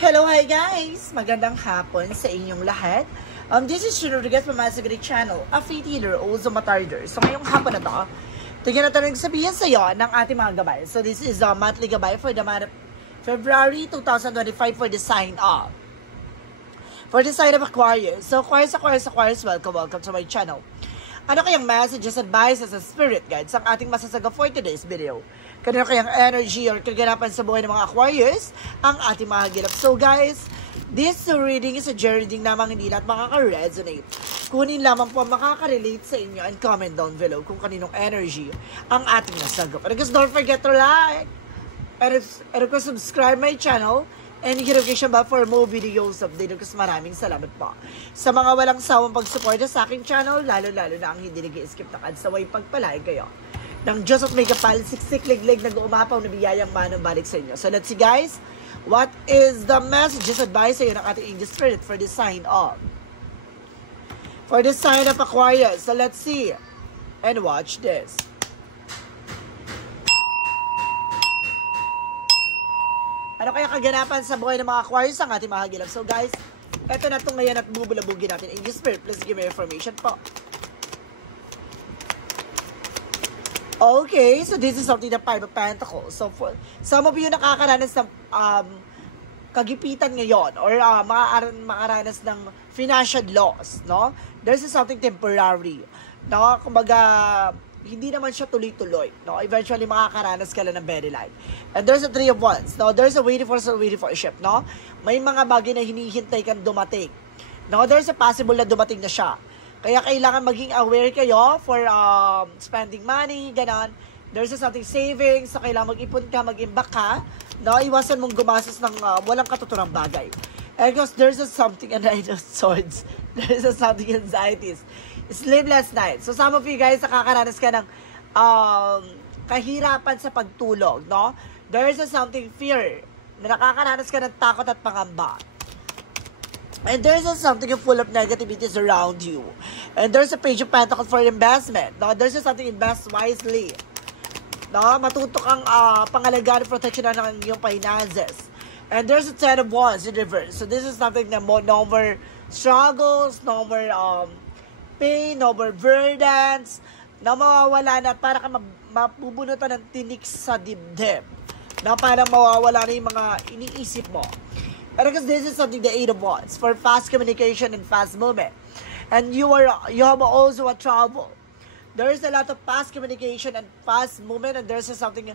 Hello, hi guys! Magandang hapon sa inyong lahat. This is Shino Rodriguez from my Sagari channel, a faith healer, also matarder. So ngayong hapon na to, tingnan natin sabihin sa iyo ng ating mga gabay. So this is a monthly gabay for the month of February 2025 for the sign of. For the sign of Aquarius. So Aquarius, welcome to my channel. Ano kayang messages, advices, and spirit guides ang ating masasaga for today's video? Kanino kayang energy or kaganapan sa buhay ng mga Aquarius ang ating mahagilap? So guys, this reading is a reading namang hindi lahat makaka-resonate. Kunin lamang po makaka-relate sa inyo and comment down below kung kaninong energy ang ating nasagap. And guys, don't forget to like and subscribe my channel and hit notification bell for more videos update. Kasi maraming salamat po sa mga walang sawang pagsuporta sa aking channel, lalo-lalo na ang hindi nag-i-skip na ads, saway pagpalain kayo ng Diyos at may kapal, siksik, liglig, nag-uumapaw na biyayang manong balik sa inyo. So let's see guys, what is the messages, advice sa iyo ng ating angel spirit for the sign of Aquarius. So let's see and watch this. Ano kaya kaganapan sa buhay ng mga Aquarius ang ating mahagilap? So guys, eto na ito ngayon at bubulabugin natin. Angel Spirit, please give me information po. Okay, so this is something the Five of Pentacles. So for some of you nakakaranas ng kagipitan ngayon or makaranas ng financial loss, no? There's something temporary, no? Kumbaga, hindi naman siya tuloy-tuloy, no? Eventually, makakaranas ka lang ng very life. And there's a Three of Wands, no? There's a waiting for a ship, no? May mga bagay na hinihintay kang dumating, no? There's a possible na dumating na siya. Kaya kailangan maging aware kayo for spending money, ganon. There's a something savings, so kailangan mag-ipon ka, mag-imbak ka, no? Iwasan mong gumastos ng walang katuturang bagay. And because there's a something, and Knight of Swords, there's a something anxieties, sleepless night. So some of you guys nakakaranas ka ng kahirapan sa pagtulog, no? There's a something fear, na nakakaranas ka ng takot at pangamba. And there's a something full of negativities around you. And there's a Page of Pentacles for investment, no? There's a something invest wisely, no? Matuto kang pangalagaan at protection ng iyong finances. And there's a Ten of Wands in reverse. So this is something na no more struggles, no more pain, no more burdens, na mawawala na para ka mapubunutan ng tinik sa dibdib, na parang mawawala na yung mga iniisip mo. And because this is something the Eight of Wands for fast communication and fast movement. And you have also a trouble. There is a lot of fast communication and fast movement, and there's something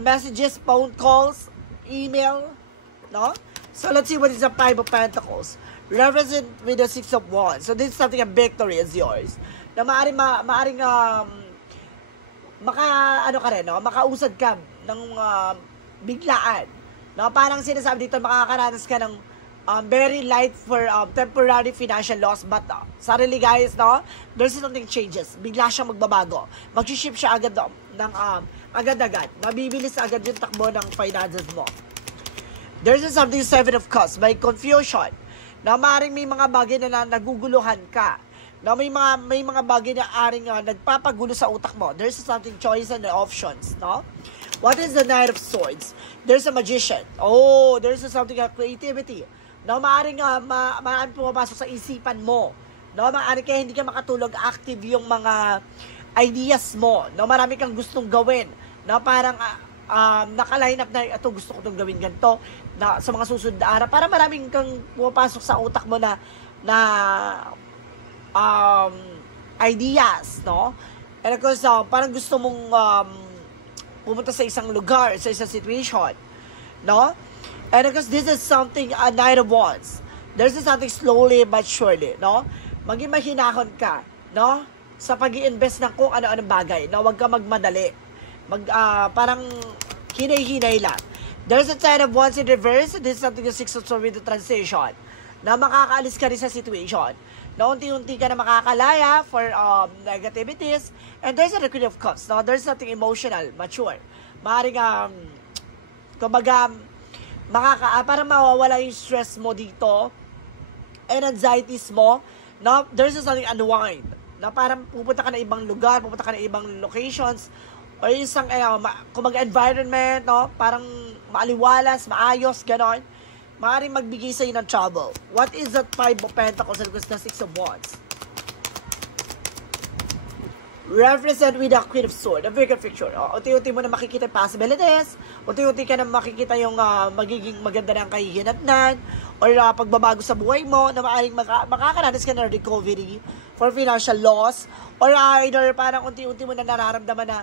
messages, phone calls, email, no? So let's see what is the Five of Pentacles. Represent with the Six of Wands. So this is something a victory is yours. Na maaring makausad ka ng biglaan. No, parang sinasabi dito makakaranas ka ng very light for temporary financial loss, but sarili guys, no, there's something changes. Bigla siyang magbabago. Mag-shift siya agad ng agad-agad. Mabibilis agad yung takbo ng finances mo. There's something Seven of Cups by confusion. Na maaaring may mga bagay na naguguluhan ka. Na may mga bagay na aring nagpapagulo sa utak mo. There's something choice and options, no? What is the Knight of Swords? There's a magician. Oh, there's something of creativity. No, maaaring pumapasok sa isipan mo. No, maaaring kaya hindi ka makatulog, active yung mga ideas mo. No, marami kang gustong gawin. No, parang naka-line up na ito, gusto ko itong gawin ganito na sa mga susunod na araw. Para maraming kang pumapasok sa utak mo na ideas, no? And of course, parang gusto mong pumunta sa isang lugar, sa isang situation, no? And because this is something, a Knight of Wands. There's something slowly but surely, no? Maging mahinahon ka, no? Sa pag-i-invest ng kung ano-anong bagay, no? Huwag ka magmadali. Parang hinay-hinay lang. There's a Ten of Wands in reverse. This is something the Six of Swords with the transition. Na makakaalis ka rin sa situation. Na unti-unti ka na makakalaya for negativities. And there's a Queen of Cups. Now, there's something emotional, mature. Maaaring, kumbaga, parang mawawala yung stress mo dito and anxieties mo. No? There's something unwind. Na parang pupunta ka na ibang lugar, pupunta ka na ibang locations, or isang, kumbaga, environment, no? Parang maaliwalas, maayos, ganon. maaaring magbigay sa'yo ng trouble. What is that 5 of Pentacles and the 6 of Wands? Represent with the Queen of Swords, a bigger picture. Unti-unti mo na makikita yung possibilities, unti-unti ka na makikita yung magiging maganda ng kahihinatnan, or pagbabago sa buhay mo, na maaaring makakaranas ka ng recovery for financial loss, or either parang unti-unti mo na nararamdaman na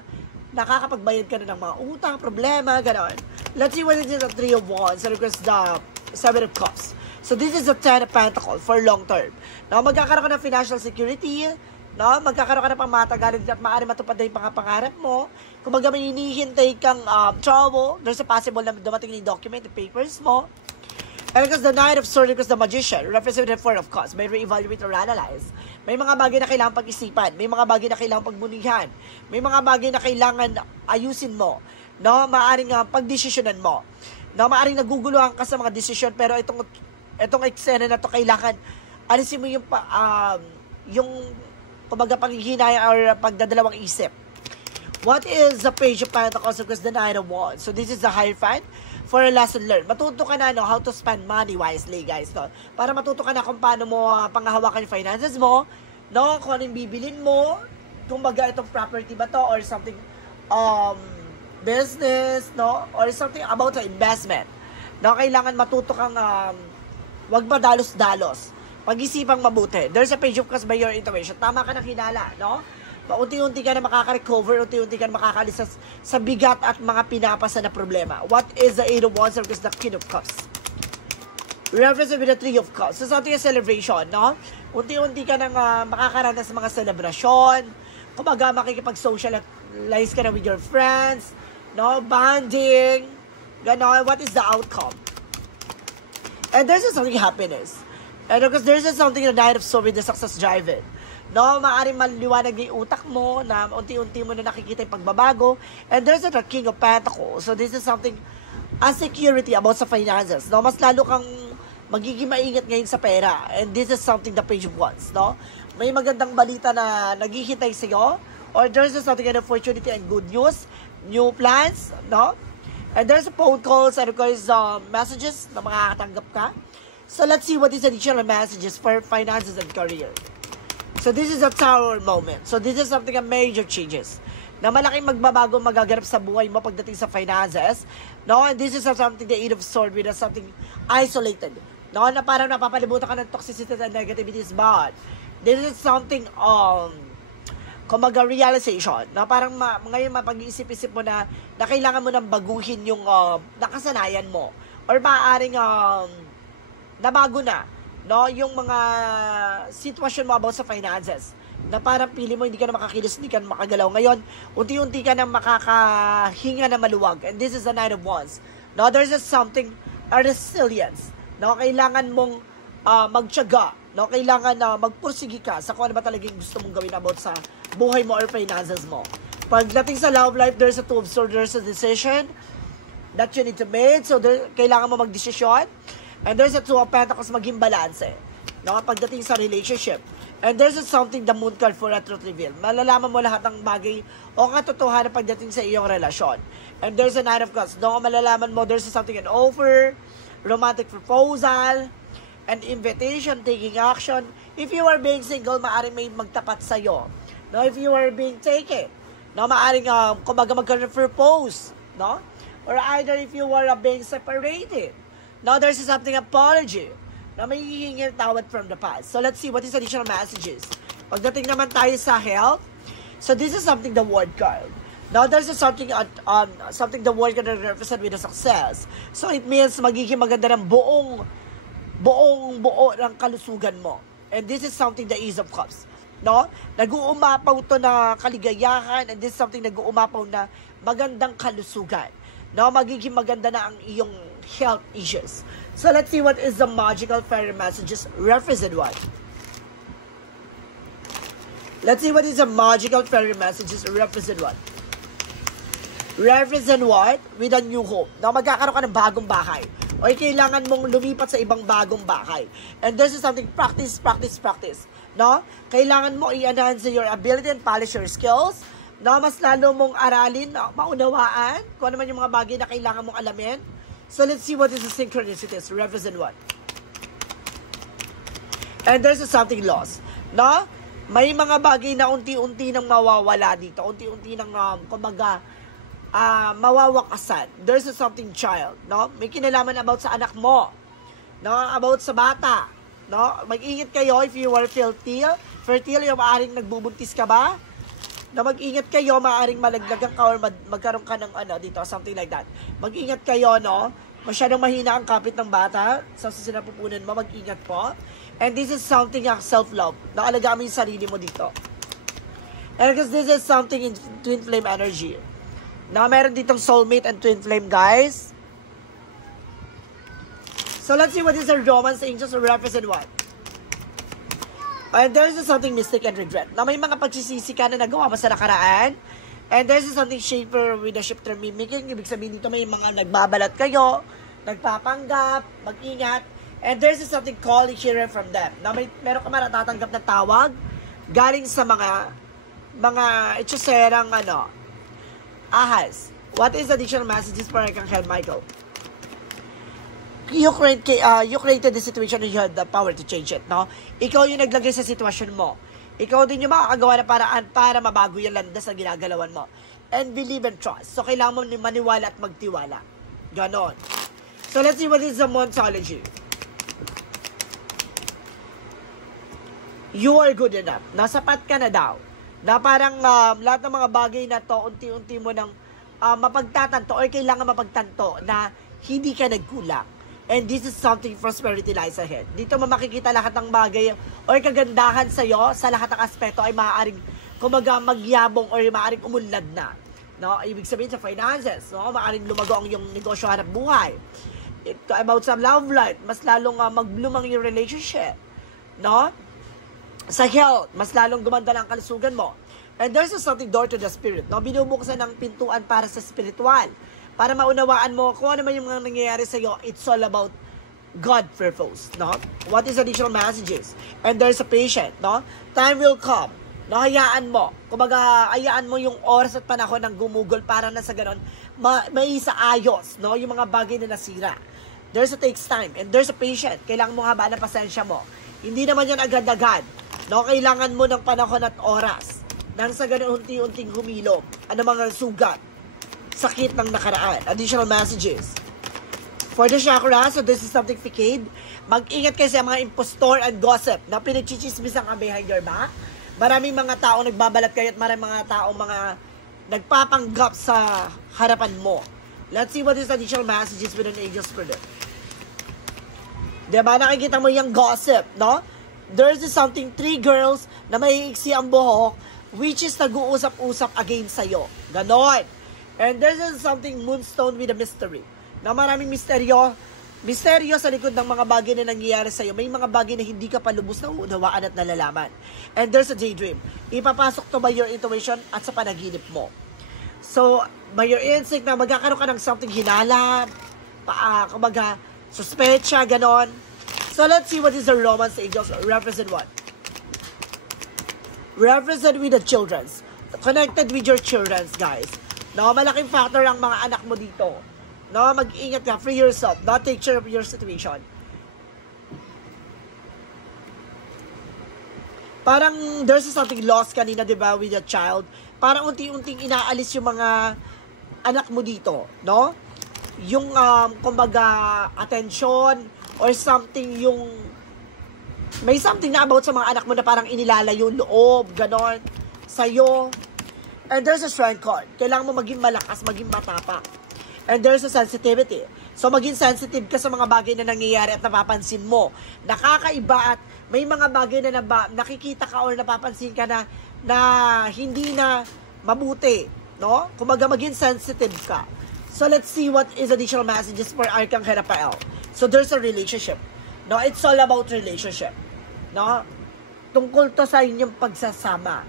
nakakapagbayad ka na ng mga utang, problema, gano'n. Let's see what is the 3 of Wands, and of course the 7 of Cups. So this is the 10 of Pentacles for long term. Now, magkakaroon ka ng financial security, no? Magkakaroon ka na pang matagalan at maaari matupad na yung pangarap mo. Kung may hinihintay kang trouble, there's a possible na dumating yung document, the papers mo. And because the Knight of Swords, because the Magician, represented the 4 of Cups, may re-evaluate or analyze. May mga bagay na kailangan pag-isipan, may mga bagay na kailangan pagmunihan, may mga bagay na kailangan ayusin mo, no? Maaring pagdesisyonan mo. No, maaring naguguluhan ka sa mga desisyon, pero itong eksena na to kailangan alisin mo yung kumbaga paghihinaya or pagdadalawang isip. What is the Page of Pentacles? Because the Nine of Wands. So this is the Hierophant for a lesson learned. Matuto ka na how to spend money wisely, guys. No? Para matuto ka na kung paano mo panghahawakan yung finances mo, no? Kung ano yung bibilin mo, kumbaga itong property ba to or something business, no? Or something about the investment. No? Kailangan matuto kang wag madalos-dalos. Pag-isipang mabuti. There's a Page of Cups by your intuition. Tama ka ng hinala, no? Unti-unti ka na makaka-recover, unti-unti ka na makakalis sa bigat at mga pinapasa na problema. What is the 8 of Wands versus the King of Cups? Reference with the 3 of Cups. So, something a celebration, no? Unti-unti ka nang makakaranas sa mga celebration. Kumbaga, makikipag-socialize ka na with your friends, no? Bonding, gano'n. What is the outcome? And there's something happiness. And because there's something na Knight of Swords with the success driven. No, maaaring maliwanag yung utak mo na unti-unti mo na nakikita yung pagbabago. And there's the King of Pentacles. So this is something a security about sa finances. No, mas lalo kang magiging maingat ngayon sa pera. And this is something the Page of Wands, no? May magandang balita na naghihintay sa'yo. Or there's something an opportunity and good news, new plans, no? And there's a phone calls and of course messages na makakatanggap ka. So let's see what is additional messages for finances and career. So this is a Tower moment. So this is something a major changes. Na malaking magbabago magaganap sa buhay mo pagdating sa finances. No? And this is something the 8 of Swords with something isolated. No? Na parang napapalibutan ka ng toxicity and negativities. But this is something kumaga realization. Na parang ngayon mapag-iisip-isip mo na kailangan mo nang baguhin yung nakasanayan mo. Or maaaring nabago na, no, yung mga sitwasyon mo about sa finances, na parang pili mo hindi ka na makakilos, hindi ka na makagalaw. Ngayon, unti-unti ka na makakahinga na maluwag. And this is the Nine of Wands. No, there's just something, a resilience. No, kailangan mong magtiyaga. No, kailangan na magpursigi ka sa kung ano ba talagang gusto mong gawin about sa buhay mo or finances mo. Pagdating sa love life, there's a 2 of Swords, there's a decision that you need to make. So, kailangan mo magdesisyon. And there's a 2 of Pentacles, maging balance. No? Pagdating sa relationship. And there's something, the Moon card for a truth reveal. Malalaman mo lahat ng bagay o katotohanan pagdating sa iyong relasyon. And there's a 9 of Cups. No? Malalaman mo, there's something, an offer, romantic proposal, an invitation, taking action. If you are being single, maaaring may magtapat sa'yo. No? If you are being taken, no? Maaaring kumbaga magka-propose. No? Or either if you are being separated. Now, there's something apology na may hihingin tawad from the past. So, let's see what is additional messages. Pagdating naman tayo sa health, so this is something the Word card. Now, there's something the Word card represent with the success. So, it means magiging maganda ng buo ng kalusugan mo. And this is something the Ace of Cups. No? Nag-uumapaw to na kaligayahan, and this is something nag-uumapaw na magandang kalusugan. No? Magiging maganda na ang iyong health issues. So let's see what is the magical fairy messages represent what. Let's see what is the magical fairy messages represent what. Represent what? With a new home. Now magkakaroon ka ng bagong bahay. O kailangan mong lumipat sa ibang bagong bahay. And this is something practice. No? Kailangan mo i-enhance your ability and polish your skills. No? Mas lalo mong aralin, maunawaan kung ano man yung mga bagay na kailangan mong alamin So let's see what is the synchronicities. Represent what? And there's something lost. No? May mga bagay na unti-unti nang mawawala dito. Unti-unti nang, kumbaga, mawawakasan. There's something child. No? May kinalaman about sa anak mo. No? About sa bata. No? Mag-ingat kayo if you are fertile. Fertile, yung maaaring nagbubuntis ka ba? Na mag-ingat kayo, maaaring malaglagan ka or magkaroon ka ng dito, something like that. Mag-ingat kayo, no? Masyadong mahina ang kapit ng bata. Sa sinapupunan mo, mag-ingat po. And this is something of self-love. Naalagaan mo yung sarili mo dito. And because this is something in twin flame energy. Na meron ditong soulmate and twin flame, guys. So let's see what is the romance angels represent what? And there is something mystic and regret. Na may mga pagsisisi ka na nagawa mo sa nakaraan. And there is something shaper with the shifter mimicking. Ibig sabihin dito may mga nagbabalat kayo, nagpapanggap, mag-ingat. And there is something calling here from them. Na meron ka man natatanggap na tawag galing sa mga itsuserang ahas. What is the additional messages for Archangel Michael? You created the situation and you had the power to change it, no? Ikaw yung naglagay sa sitwasyon mo. Ikaw din yung makakagawa ng paraan para mabago yung landas na ginagalawan mo. And believe and trust. So, kailangan mo maniwala at magtiwala. Ganon. So, let's see what is the Montology. You are good enough. Nasapat ka na daw. Na parang lahat ng mga bagay na to, unti-unti mo nang mapagtatanto or kailangan mapagtanto na hindi ka nagkulang. And this is something prosperity lies ahead. Dito mo makikita lahat ng bagay or kagandahan sa'yo sa lahat ng aspeto ay maaaring kumaga magyabong or maaaring umunlad na. No? Ibig sabihin sa finances, no? Maaaring lumago ang yung negosyo hanap buhay. About sa love life, mas lalong mag-bloom ang yung relationship. No? Sa health, mas lalong gumanda ang kalusugan mo. And there's something door to the spirit. No? Binubuksan ng pintuan para sa spiritual. Para maunawaan mo kung ano man yung mga nangyayari sa'yo. It's all about God purpose. No? What is additional messages? And there's a patient. No? Time will come. No? Hayaan mo. Kumbaga, hayaan mo yung oras at panahon ng gumugol para na sa ganon, may sa ayos. No? Yung mga bagay na nasira. There's a takes time. And there's a patient. Kailangan mo habaan ng pasensya mo. Hindi naman yan agad-agad. No, kailangan mo ng panahon at oras nang sa ganun unti-unting humilom. Ano mga sugat, sakit ng nakaraan. Additional messages. For the chakra, so this is something facade. Mag-ingat kayo sa mga impostor and gossip na pinagchichismisan ka behind your back. Maraming mga tao nagbabalat kayo at maraming mga tao mga nagpapanggap sa harapan mo. Let's see what is additional messages with an angel spirit. Diba, nakikita mo yung gossip, no? There's something, 3 girls na may iksi ang buhok, which is nag-uusap-usap against sa'yo. Ganon. And there's something moonstone with a mystery. Na maraming misteryo sa likod ng mga bagay na nangyayari sa'yo. May mga bagay na hindi ka palubos na unawaan at nalalaman. And there's a daydream. Ipapasok to by your intuition at sa panaginip mo. So, by your instinct na magkakaroon ka ng something hinala, kumbaga, suspecha, ganon. So, let's see what is the romance angels represent what? Represent with the children's. Connected with your children's, guys. No, malaking factor ang mga anak mo dito. No, mag-ingat ka. Free yourself. Not take care of your situation. Parang there's something lost kanina, di ba, with a child. Parang unti-unting inaalis yung mga anak mo dito. No? Yung, kumbaga, attention, or something yung may something na about sa mga anak mo na parang inilalayo loob, ganon, sa'yo. And there's a strength card. Kailangan mo maging malakas, maging matapak. And there's a sensitivity. So, maging sensitive ka sa mga bagay na nangyayari at napapansin mo. Nakakaiba at may mga bagay na nakikita ka or napapansin ka na hindi na mabuti. No? Kumaga maging sensitive ka. So, let's see what is additional messages for Archangel Raphael. So, there's a relationship. No? It's all about relationship. No? Tungkol to sa inyong pagsasama.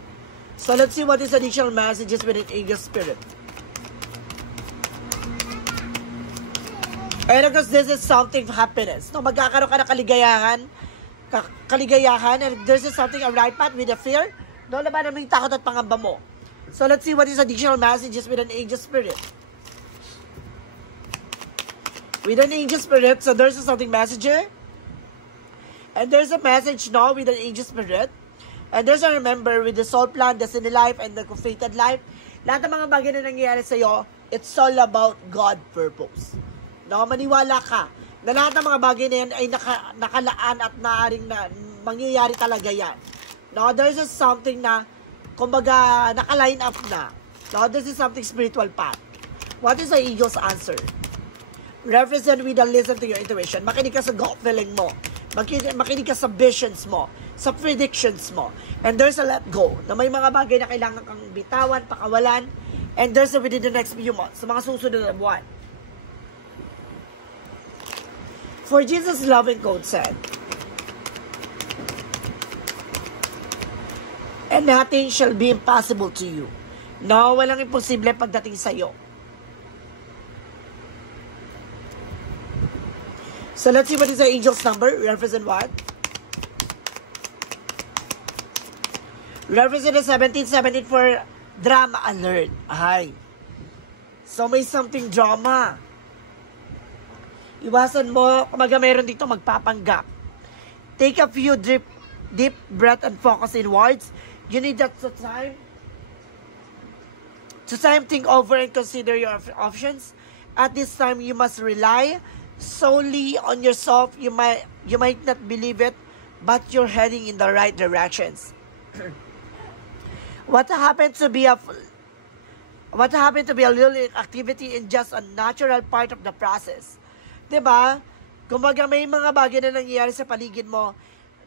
So, let's see what is additional messages with an angel spirit. And because this is something happiness. No? Magkakaroon ka ng kaligayahan. And there's something a right path with a fear. No? Laban naman yung takot at pangamba mo. So, let's see what is additional messages with an angel spirit. with an angel spirit. So there's a something messenger. And there's a message now with an angel spirit. And there's a remember with the soul plan, destiny life, and the fated life. Lahat ng mga bagay na nangyayari sa'yo, it's all about God purpose. No, maniwala ka na lahat ng mga bagay na yan ay nakalaan at naaring na mangyayari talaga yan. No, there's just something na, kumbaga, naka-line up na. No, this is something spiritual path. What is the eagle's answer? Represent with and listen to your intuition. Makinig ka sa gut feeling mo. Makinig ka sa visions mo, sa predictions mo. And there's a let go, na may mga bagay na kailangan kang bitawan, pakawalan, and there's a within the next few months, sa mga susunod na buwan. For Jesus' loving code said, and nothing shall be impossible to you. No, walang imposible pagdating sa iyo. So let's see what is the angel's number. Represent what? Represent 1717 for drama alert. Ay. So may something drama. Iwasan mo, kumaga mayroon dito magpapanggap. Take a few deep breath and focus inwards. You need that time to think over and consider your options. At this time, you must rely solely on yourself. You might not believe it, but you're heading in the right directions. What happened to be a little activity in just a natural part of the process. Diba? Kumbaga may mga bagay na nangyayari sa paligid mo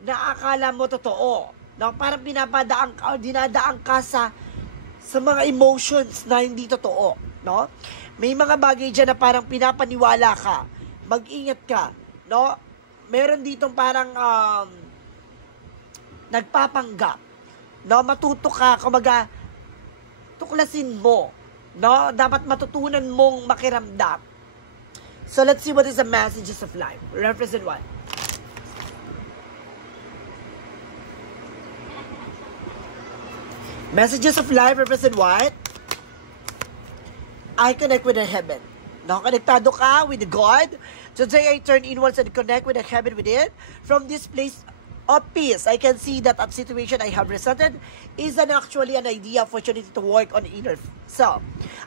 na akala mo totoo. No? Parang dinadaan ka sa mga emotions na hindi totoo. No? May mga bagay dyan na parang pinapaniwala ka. Mag-ingat ka. No? Meron ditong parang nagpapanggap. No? Matuto ka. Kumbaga, tuklasin mo. No? Dapat matutunan mong makiramdam. So let's see what is the messages of life. Represent what? Messages of life represent what? I connect with the heaven. No, konektado ka with God. Today I turn inwards and connect with the heaven within. From this place of peace, I can see that a situation I have resented is actually an idea, opportunity to work on inner self.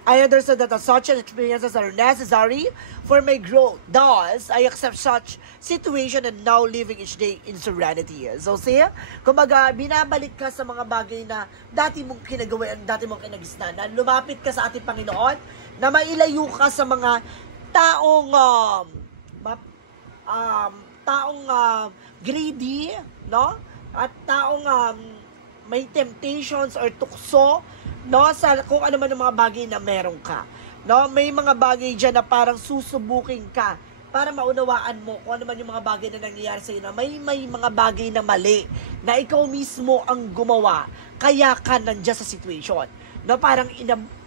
I understand that such experiences are necessary for my growth. Thus, I accept such situation and now living each day in serenity. So, see, kumbaga, binabalik ka sa mga bagay na dati mong kinagawa, dati mong kinagisnan. Lumapit ka sa ating Panginoon, na mailayo ka sa mga taong greedy, no? At taong may temptations or tukso, no? Sa kung ano man ang mga bagay na meron ka. No? May mga bagay dyan na parang susubukin ka para maunawaan mo kung ano man yung mga bagay na nangyayari sa iyo na may mga bagay na mali na ikaw mismo ang gumawa kaya ka nandiyan sa situation. No? Parang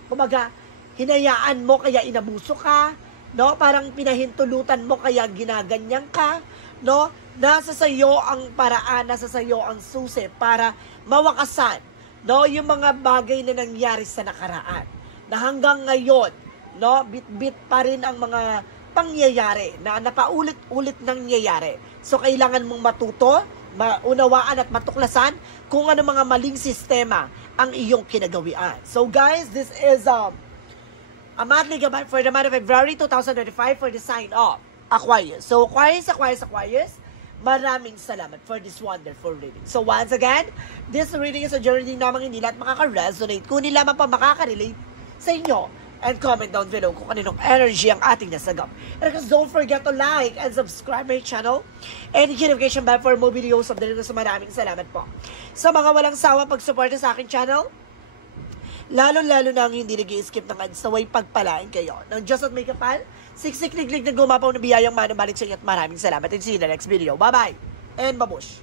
kumaga, hinayaan mo kaya inabuso ka, no? Parang pinahintulutan mo kaya ginaganyan ka, no? Nasa sayo ang paraan, nasa sayo ang susi para mawakasan, no? Yung mga bagay na nangyari sa nakaraan. Na hanggang ngayon, no? Bit-bit pa rin ang mga pangyayari na napaulit-ulit nangyayari. So, kailangan mong matuto, maunawaan at matuklasan kung ano mga maling sistema ang iyong kinagawian. So, guys, this is a monthly guide for the month of February 2025 for the sign of Aquarius. So, Aquarius, maraming salamat for this wonderful reading. So, once again, this reading is a journey namang hindi lahat makaka-resonate. Kung hindi lamang pa makaka-relate sa inyo, and comment down below kung kaninong energy ang ating nasagap. And because don't forget to like and subscribe my channel and hit notification bell for more videos of the video. So, maraming salamat po. Sa mga walang sawa pag-suporta sa aking channel, lalo-lalo na ang hindi nag-i-skip ng ads, naway pagpalain kayo ng Diyos at may kapal, siksik-liglig na gumapaw na biyayang manabalik sa inyo at maraming salamat and see you in the next video. Bye-bye and babush!